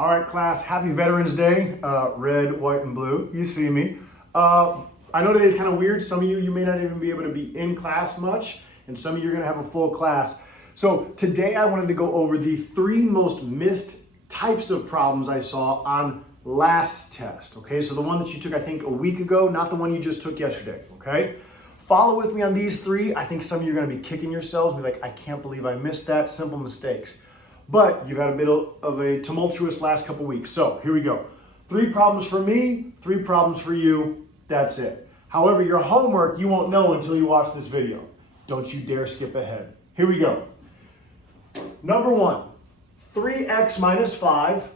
All right, class, happy Veterans Day, red, white, and blue. You see me. I know today's kind of weird. Some of you may not even be able to be in class much, and some of you are going to have a full class. So today I wanted to go over the 3 most missed types of problems I saw on last test, okay? So the one that you took, I think, a week ago, not the one you just took yesterday, okay? Follow with me on these 3. I think some of you are going to be kicking yourselves, be like, I can't believe I missed that. Simple mistakes. But you've had a bit of a tumultuous last couple weeks. So here we go. 3 problems for me, 3 problems for you. That's it. However, your homework you won't know until you watch this video. Don't you dare skip ahead. Here we go. Number 1, 3x minus 5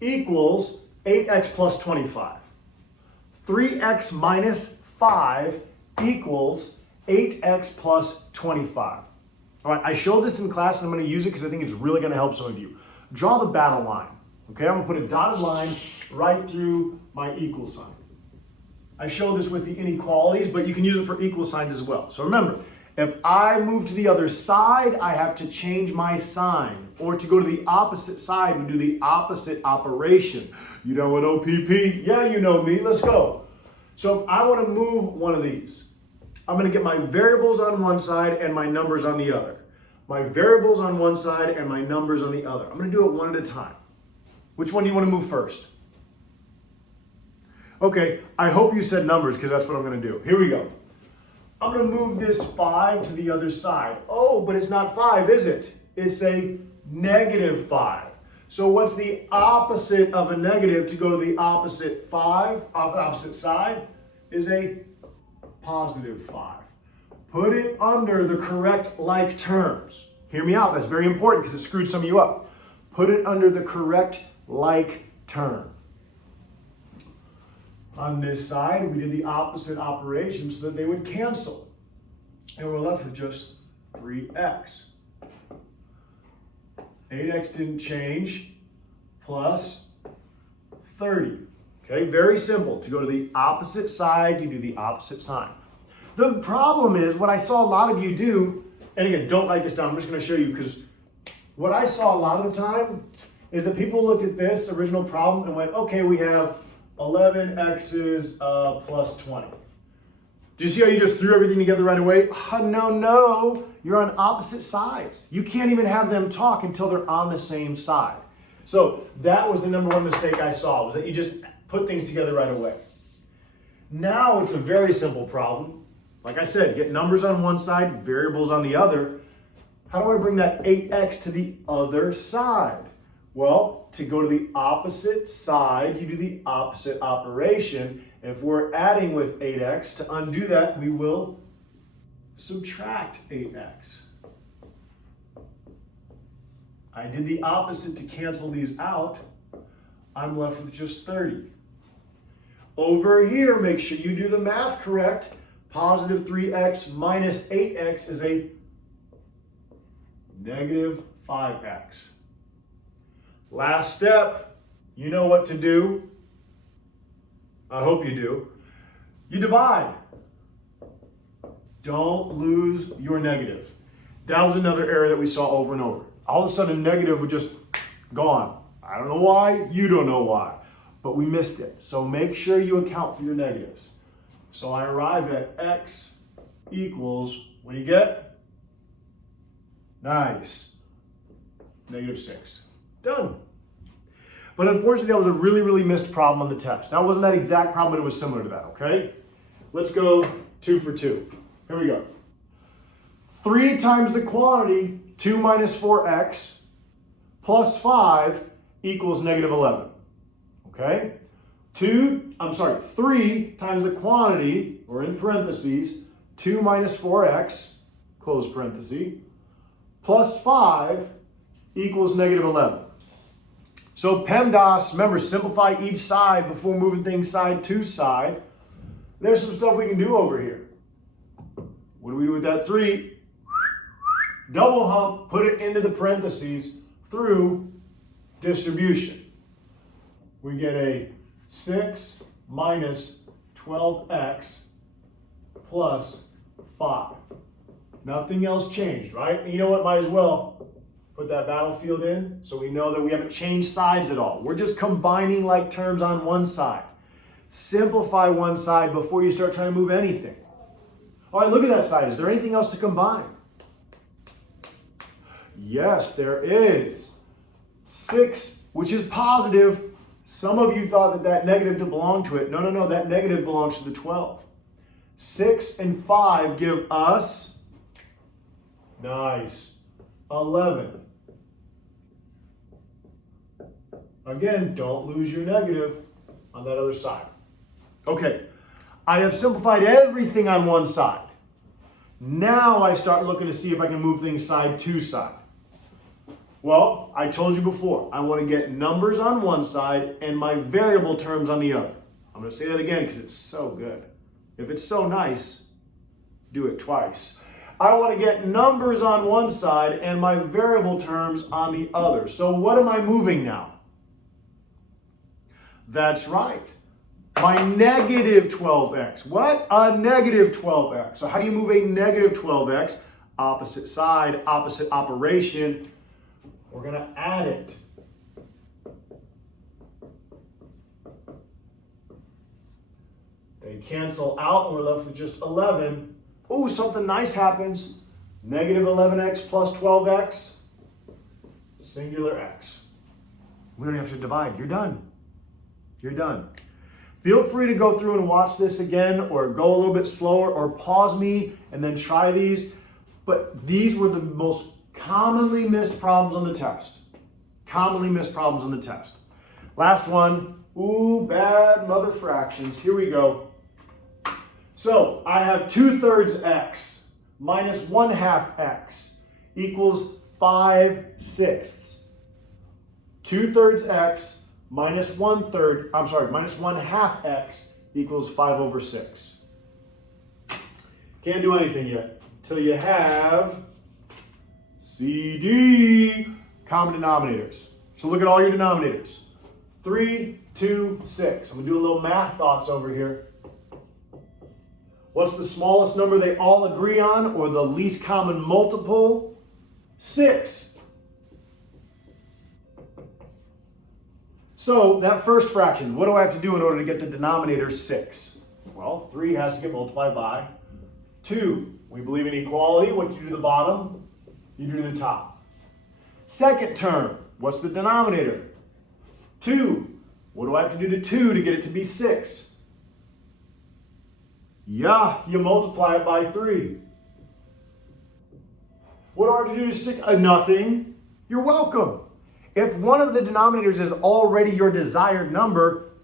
equals 8x plus 25. 3x minus 5 equals 8x plus 25. All right, I showed this in class and I'm going to use it because I think it's really going to help some of you. Draw the battle line. Okay, I'm going to put a dotted line right through my equal sign. I showed this with the inequalities, but you can use it for equal signs as well. So remember, if I move to the other side, I have to change my sign. Or to go to the opposite side, we do the opposite operation. You know what OPP? Yeah, you know me. Let's go. So if I want to move one of these, I'm going to get my variables on one side and my numbers on the other. My variables on one side and my numbers on the other. I'm going to do it one at a time. Which one do you want to move first? Okay, I hope you said numbers because that's what I'm going to do. Here we go. I'm going to move this 5 to the other side. Oh, but it's not 5, is it? It's a negative 5. So what's the opposite of a negative to go to the opposite side is a positive 5. Put it under the correct like terms. Hear me out, that's very important because it screwed some of you up. Put it under the correct like term. On this side, we did the opposite operation so that they would cancel. And we're left with just 3x. 8x didn't change, plus 30. Okay, very simple. To go to the opposite side, you do the opposite sign. The problem is, what I saw a lot of you do, and again, don't write this down, I'm just going to show you, because what I saw a lot of the time is that people looked at this original problem and went, okay, we have 11x's plus 20. Do you see how you just threw everything together right away? No, you're on opposite sides. You can't even have them talk until they're on the same side. So that was the number 1 mistake I saw, was that you just put things together right away. Now it's a very simple problem. Like I said, get numbers on one side, variables on the other. How do I bring that 8x to the other side? Well, to go to the opposite side, you do the opposite operation. And if we're adding with 8x, to undo that, we will subtract 8x. I did the opposite to cancel these out. I'm left with just 30. Over here, make sure you do the math correct. Positive 3x minus 8x is a negative 5x. Last step, you know what to do. I hope you do. You divide. Don't lose your negative. That was another error that we saw over and over. All of a sudden, negative would just gone. I don't know why, you don't know why, but we missed it. So make sure you account for your negatives. So I arrive at x equals, what do you get? Nice. Negative 6. Done. But unfortunately, that was a really missed problem on the test. Now, it wasn't that exact problem, but it was similar to that, okay? Let's go 2 for 2. Here we go. 3 times the quantity, 2 minus 4x, plus 5 equals negative 11, okay? 3 times the quantity, or in parentheses, 2 minus 4x, close parenthesis, plus 5 equals negative 11. So PEMDAS, remember, simplify each side before moving things side to side. There's some stuff we can do over here. What do we do with that 3? Double hump, put it into the parentheses through distribution. We get a 6 minus 12x plus 5. Nothing else changed, right? And you know what? Might as well Put that battlefield in so we know that we haven't changed sides at all. We're just combining like terms on one side. Simplify one side before you start trying to move anything. All right, look at that side. Is there anything else to combine? Yes, there is. 6, which is positive. Some of you thought that that negative didn't belong to it. No, no, no, that negative belongs to the 12. 6 and 5 give us, nice, 11. Again, don't lose your negative on that other side. Okay, I have simplified everything on one side. Now I start looking to see if I can move things side to side. Well, I told you before, I want to get numbers on one side and my variable terms on the other. I'm going to say that again because it's so good. If it's so nice, do it twice. I want to get numbers on one side and my variable terms on the other. So what am I moving now? That's right. My negative 12x. What? A negative 12x. So how do you move a negative 12x? Opposite side, opposite operation. We're going to add it. They cancel out and we're left with just 11. Oh, something nice happens. Negative 11x plus 12x, singular x. We don't have to divide. You're done. You're done. Feel free to go through and watch this again or go a little bit slower or pause me and then try these. But these were the most commonly missed problems on the test. Commonly missed problems on the test. Last one. Ooh, bad mother fractions. Here we go. So I have 2/3 x minus 1/2 x equals 5/6. 2/3 x minus 1/2 x equals 5/6. Can't do anything yet until you have CD, common denominators. So look at all your denominators. 3, 2, 6. I'm going to do a little math thoughts over here. What's the smallest number they all agree on, or the least common multiple? 6. So that first fraction, what do I have to do in order to get the denominator 6? Well, 3 has to get multiplied by 2. We believe in equality. What do you do to the bottom? You do to the top. Second term, what's the denominator? 2. What do I have to do to 2 to get it to be 6? Yeah, you multiply it by 3. What do I have to do to 6? Nothing. You're welcome. If one of the denominators is already your desired number,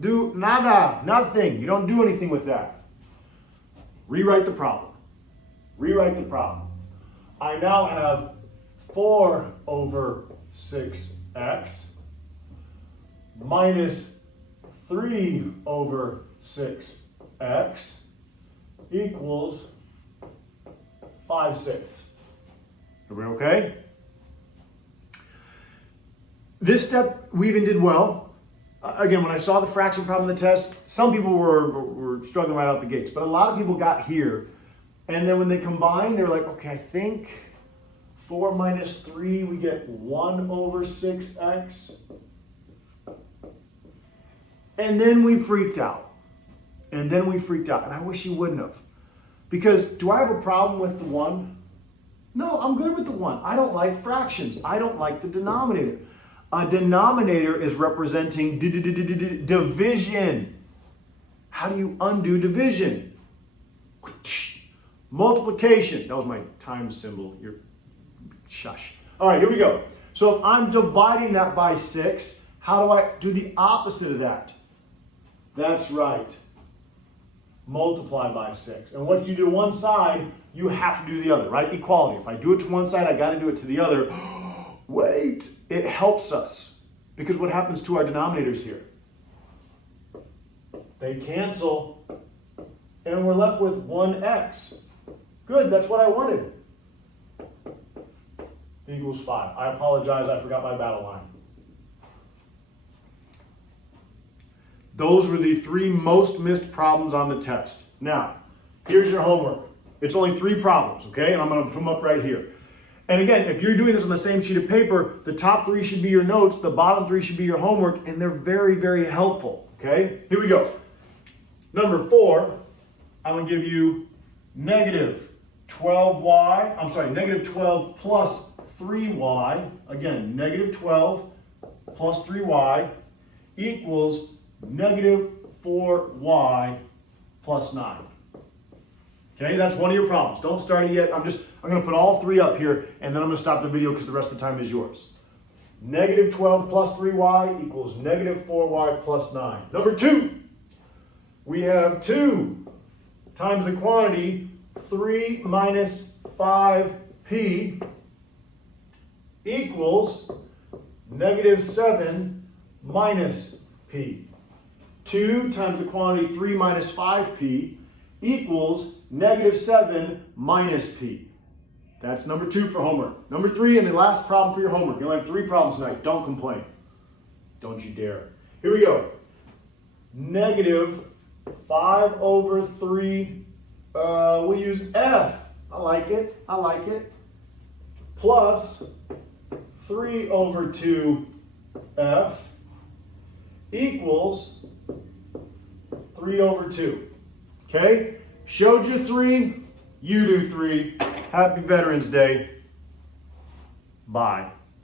do nada, nothing. You don't do anything with that. Rewrite the problem. Rewrite the problem. I now have 4/6x minus 3/6x equals 5/6. Everybody okay? This step we even did well. Again, when I saw the fraction problem in the test, some people were struggling right out the gates, but a lot of people got here. And then when they combined, they were like, okay, I think 4 minus 3, we get 1/6x. And then we freaked out. And I wish you wouldn't have. Because do I have a problem with the 1? No, I'm good with the 1. I don't like fractions. I don't like the denominator. A denominator is representing division. How do you undo division? Multiplication. That was my times symbol. You're shush. All right, here we go. So if I'm dividing that by 6, how do I do the opposite of that? That's right. Multiply by 6. And what you do to one side, you have to do the other, right? Equality. If I do it to one side, I got to do it to the other. Wait, it helps us. Because what happens to our denominators here? They cancel, and we're left with 1x. Good, that's what I wanted. Equals 5. I apologize, I forgot my battle line. Those were the 3 most missed problems on the test. Now, here's your homework. It's only 3 problems, okay? And I'm going to put them up right here. And again, if you're doing this on the same sheet of paper, the top 3 should be your notes, the bottom 3 should be your homework, and they're very, very helpful, okay? Here we go. Number 4, I'm gonna give you negative 12 plus 3y, again, negative 12 plus 3y equals negative 4y plus 9. Okay, that's one of your problems. Don't start it yet. I'm gonna put all 3 up here, and then I'm gonna stop the video because the rest of the time is yours. Negative 12 plus 3y equals negative 4y plus 9. Number 2, we have 2 times the quantity 3 minus 5p equals negative 7 minus p. 2 times the quantity 3 minus 5p equals negative 7 minus p. That's number 2 for homework. Number 3, and the last problem for your homework. You only have 3 problems tonight. Don't complain. Don't you dare. Here we go. Negative 5 over 3, we'll use f. I like it. I like it. Plus 3 over 2f equals 3 over 2. Okay? Showed you 3, you do 3. Happy Veterans Day. Bye.